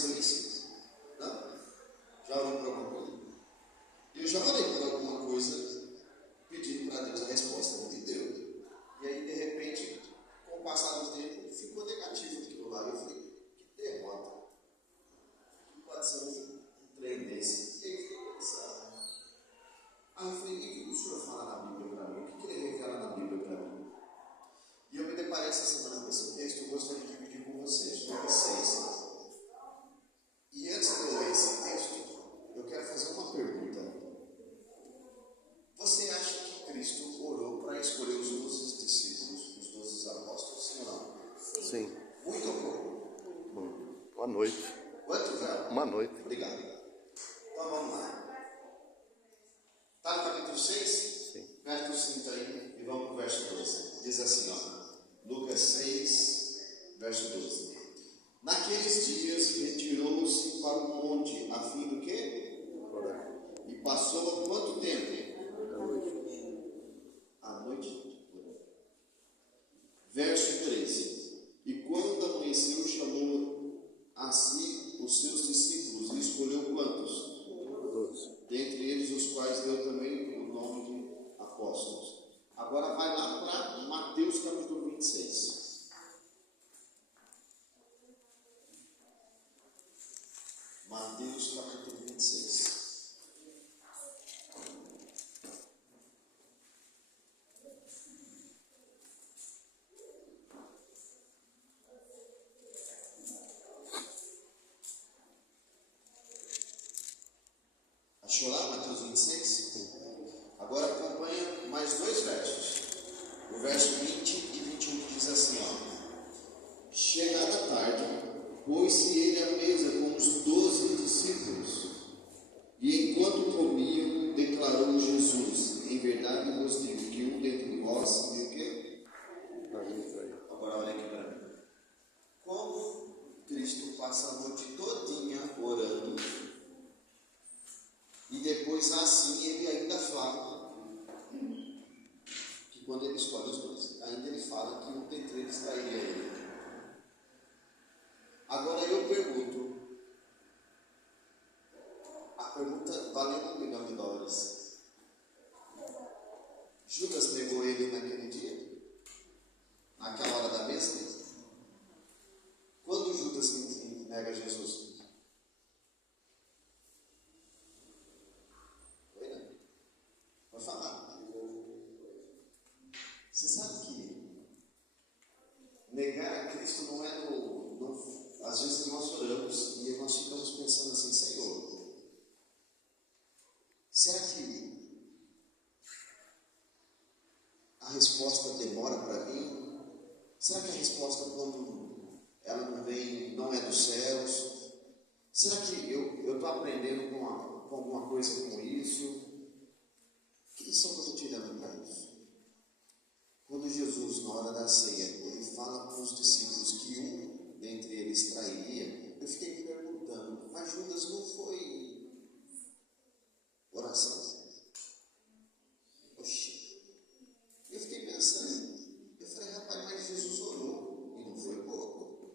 aconteceu isso? Não? Já orou por alguma coisa? Eu já orei por alguma coisa pedindo para Deus a resposta, não me deu. E aí, de repente, com o passar do tempo, ficou negativo aquilo lá. Eu falei, que derrota. Pode ser um trem desse. E aí, eu fiquei pensando. Aí eu falei, e o que o senhor fala na Bíblia para mim? O que ele revela na Bíblia para mim? E eu me deparei essa semana com esse texto, eu gostaria de dividir com vocês, Lucas 6. E antes de eu ler esse texto, eu quero fazer uma pergunta. Você acha que Cristo orou para escolher os 12 discípulos, os 12 apóstolos, sim ou não? Sim. Muito ou pouco? Boa noite. Quanto, velho? Uma noite. Obrigado. Então vamos lá. Está no capítulo 6? Sim. Verso 5 aí, e vamos para o verso 12. Diz assim, ó. Lucas 6, verso 12. Naqueles dias retirou-se para o monte, a fim do quê? Orar. E passou quanto tempo? À noite. À noite. Verso 13. E quando amanheceu, chamou a si os seus discípulos e escolheu quantos? 12. Dentre eles os quais deu também o nome de apóstolos. Agora vai lá para Mateus capítulo 26. Mateus capítulo 26. Achou lá Mateus 26? Agora acompanha mais dois versos. O verso 20 e 21 que diz assim, ó. Chegada a tarde, pôs-se ele à mesa com os 12 discípulos. E enquanto comiam, declarou Jesus: em verdade vos digo que um dentre vós viu o quê? Agora olha aqui para mim. Como Cristo passa a noite todinha orando, e depois assim ele ainda fala que quando ele escolhe os 12, ainda ele fala que um dentre eles trairia ele. Agora eu pergunto, a pergunta valendo $1 milhão. Judas negou ele naquele dia? Naquela hora da mesa? Quando Judas nega Jesus? Vai falar. Você sabe que negar a Cristo não é às vezes nós oramos e nós ficamos pensando assim, Senhor, será que a resposta demora para vir? Será que a resposta quando ela não vem, não é dos céus? Será que eu estou aprendendo com alguma coisa com isso? Que lição que eu estou tirando para isso? Quando Jesus, na hora da ceia, ele fala para os discípulos que um dentre eles trairia, eu fiquei me perguntando, mas Judas não foi oração? Oxi. Eu fiquei pensando, eu falei, rapaz, mas Jesus orou, e não foi pouco.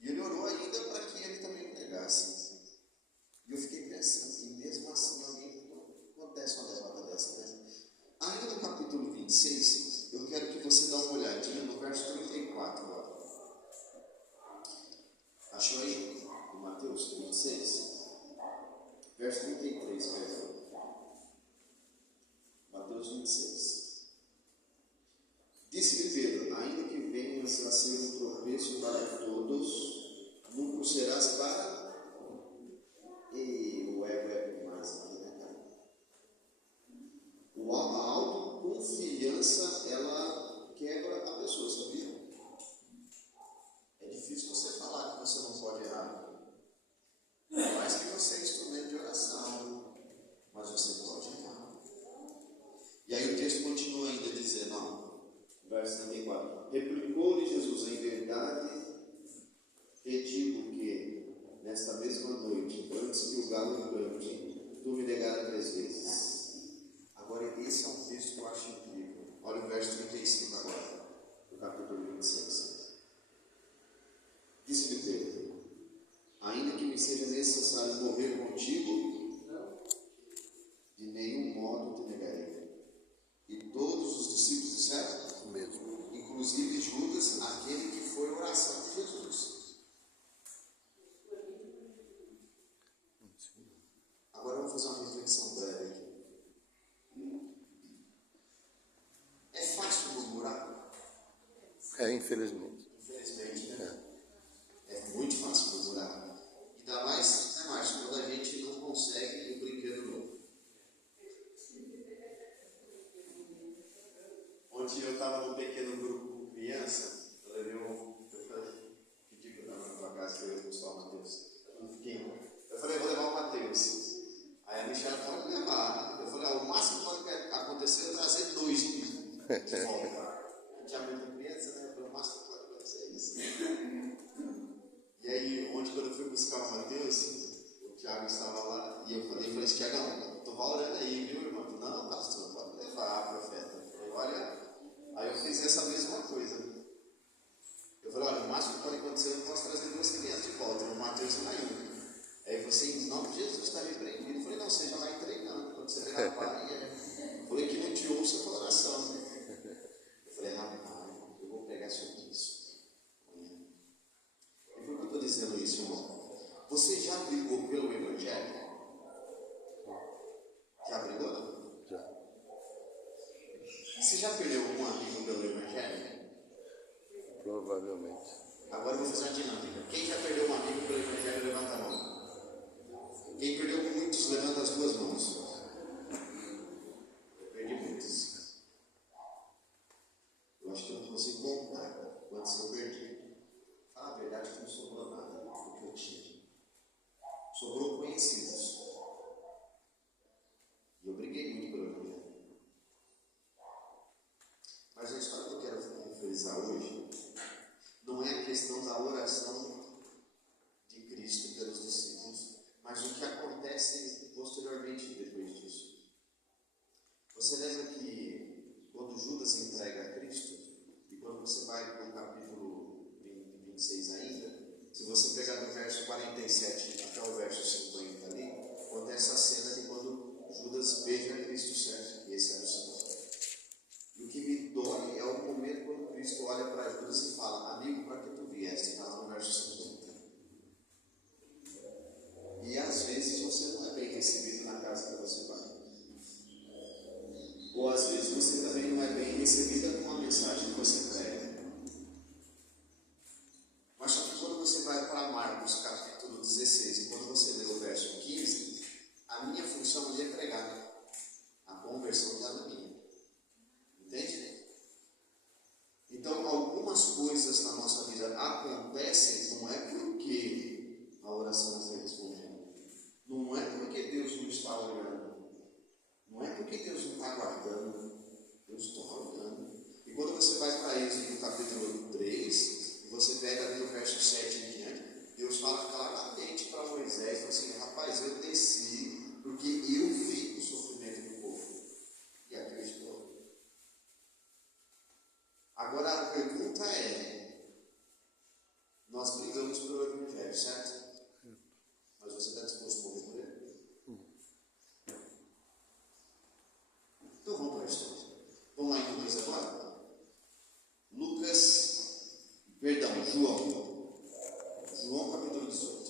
E ele orou ainda para que ele também pregasse. E eu fiquei pensando, e mesmo assim alguém acontece uma derrota dessa, né? Ainda no capítulo 26, eu quero que você dê uma olhadinha no verso 34. Ó. Achou aí? Em Mateus 26? Verso 33, perdão. Mateus 26. Disse-lhe Pedro, ainda que venhas a ser um tropeço para todos, nunca serás para... E o ego é demais aqui, né, cara? A autoconfiança, ela quebra a pessoa, sabia? É difícil você falar que você não pode errar. Por mais que você é instrumento de oração, mas você pode errar. E aí o texto continua ainda dizendo, ó, verso 34. Replicou-lhe Jesus, em verdade te digo que nesta mesma noite, antes que o galo cante, tu me negarás 3 vezes. Agora, esse é um texto que eu acho incrível. Olha o verso 35 agora, do capítulo 26. Disse-lhe Pedro, ainda que me seja necessário morrer contigo, de nenhum modo te negarei. E todos os discípulos disseram? Mesmo. Inclusive Judas, aquele que foi a oração de Jesus. Agora eu vou fazer uma reflexão breve aqui. É fácil murmurar? Infelizmente. Infelizmente, né? É muito fácil murmurar. Ainda mais, né, Márcio, quando a gente não consegue um brinquedo novo. Ontem eu estava num pequeno grupo com criança, eu pedi para eu ir para casa, que eu ia buscar o Matheus. Eu falei, vou levar o Matheus. Aí a Michelle pode levar. Eu falei, o máximo que pode acontecer é trazer 2 de volta. Não tinha muita criança, né? Eu falei, o máximo que pode acontecer é isso. E aí, ontem quando eu fui buscar o Matheus, o Thiago estava lá, e eu falei assim, Thiagão, tu vai orando aí, viu, irmão? Não, pastor, pode levar, profeta. Eu falei, olha, aí eu fiz essa mesma coisa. Eu falei, olha, o máximo que pode acontecer, eu posso trazer 2 crianças de volta, o Matheus e o Nail. Aí você, em nome de Jesus, está repreendido. Eu falei, não, seja lá treinando. Quando você pegar a palha, eu falei que não te ouça a tua oração. Eu falei, rapaz, eu vou pregar sobre isso. E por que eu estou dizendo isso, irmão? Você já brigou pelo Evangelho? Já brigou? Já. Você já perdeu algum amigo pelo Evangelho? Provavelmente. Agora eu vou fazer uma dinâmica. Quem já perdeu um amigo pelo Evangelho, levanta a mão. Quem perdeu muitos, levanta as 2 mãos. Eu perdi muitos. Eu acho que eu não consigo contar quantos eu perdi. Fala a verdade que não sobrou nada do que eu tinha. Sobrou conhecidos. E eu briguei muito pelo Evangelho. Mas a história que eu quero frisar hoje não é a questão da oração de Cristo pelos discípulos, mas o que acontece posteriormente depois disso. Você lembra que quando Judas entrega a Cristo, e quando você vai para o capítulo 26 ainda, se você pegar do verso 47 até o verso 50 ali, acontece a cena de quando Judas beija Cristo certo, e esse era o Senhor. E o que me dói é o momento quando Cristo olha para Judas e fala, amigo, para que tu vieste? Está lá no verso 50. E às vezes você não é bem recebido na casa que você vai. Ou às vezes você também não é bem recebida com a mensagem que você prega. Mas só que quando você vai para Marcos capítulo 16, e quando você lê o verso 15, a minha função ali é pregar. A conversão está minha. Entende? Então algumas coisas na nossa vida acontecem, não é porque a oração não foi respondida. Não é porque Deus não está olhando. Não é porque Deus não está guardando. Deus está olhando. E quando você vai para Êxodo no capítulo 3, e você pega ali o verso 7 em diante, Deus fala claramente para Moisés, assim, rapaz, eu desci porque eu vi o sofrimento do povo. E acreditou. Agora a pergunta é, nós brigamos pelo Evangelho, certo? Mas você está disposto a morrer por ele? Então vamos para a história. Vamos lá em Lucas agora? João capítulo 18.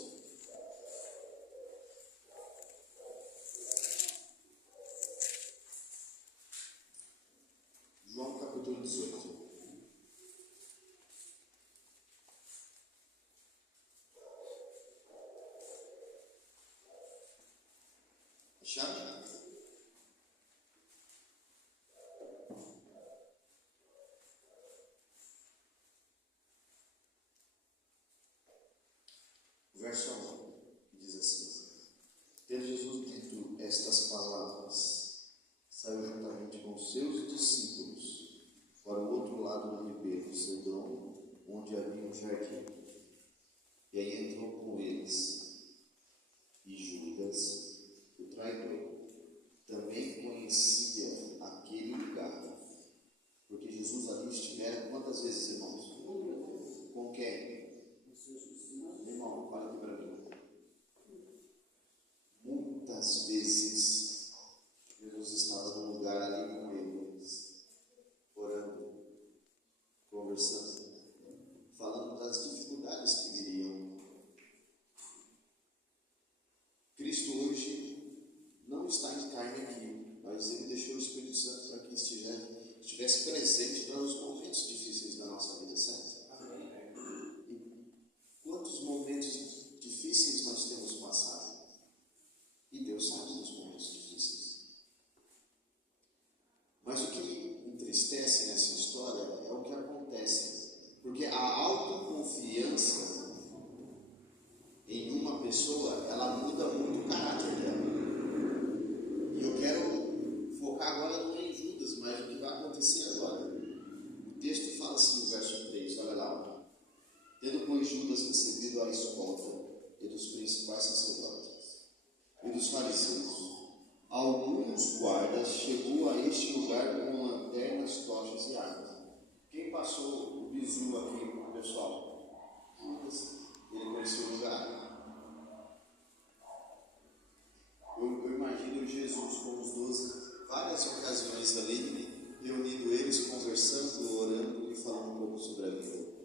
João capítulo 18. Acharam? Verso 1 diz assim: tendo Jesus dito estas palavras, saiu juntamente com seus discípulos para o outro lado do ribeiro Cedron, onde havia um jardim. E aí entrou com eles. E Judas, o traidor, também conhecia aquele lugar, porque Jesus ali estivera quantas vezes, irmãos? Com quem? Irmão, fala aqui para mim. conversando, falando das dificuldades que viriam. Cristo hoje não está em carne aqui, mas Ele deixou o Espírito Santo para que estivesse presente para os momentos difíceis da nossa vida, certo? Amém. E quantos momentos difíceis nós temos passado? E Deus sabe dos momentos difíceis. Mas o que me entristece nessa história é o que acontece, porque a autoconfiança em uma pessoa, ela muda muito o caráter dela. E eu quero focar agora não em Judas, mas o que vai acontecer agora. O texto fala assim no verso 3, olha lá. Tendo, pois, Judas recebido a escolta e dos principais sacerdotes e dos fariseus, alguns guardas chegou a este lugar com lanternas, tochas e armas. Quem passou o bizu aqui, pessoal? Judas. Ele conheceu o lugar. Eu imagino Jesus com os 12, várias ocasiões ali, reunindo eles, conversando, orando e falando um pouco sobre a vida.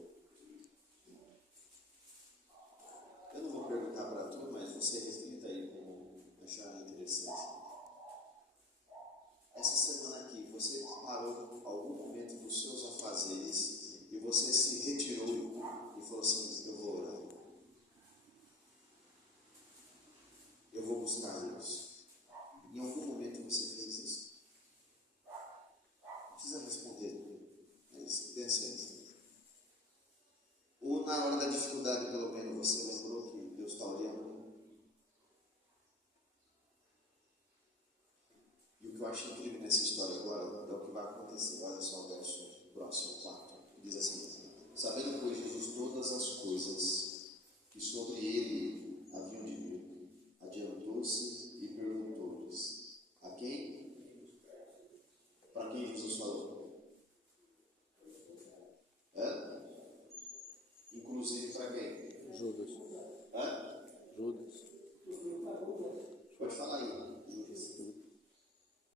Eu não vou perguntar para tu, mas você reflita aí como achar interessante. Essa semana aqui, você parou algum momento dos seus afazeres e você se retirou e falou assim: eu vou orar. Eu vou buscar Deus. Em algum momento você fez isso? Não precisa responder, mas pense nisso. Ou na hora da dificuldade, pelo menos, você lembrou que Deus está olhando? E o que eu acho incrível nessa história agora é o que vai acontecer. Olha só o verso próximo, 4. Diz assim: sabendo, pois, Jesus todas as coisas que sobre ele haviam de vir, adiantou-se e perguntou-lhes: a quem? Para quem Jesus falou? Inclusive para quem? Judas. Judas. Judas. Pode falar aí.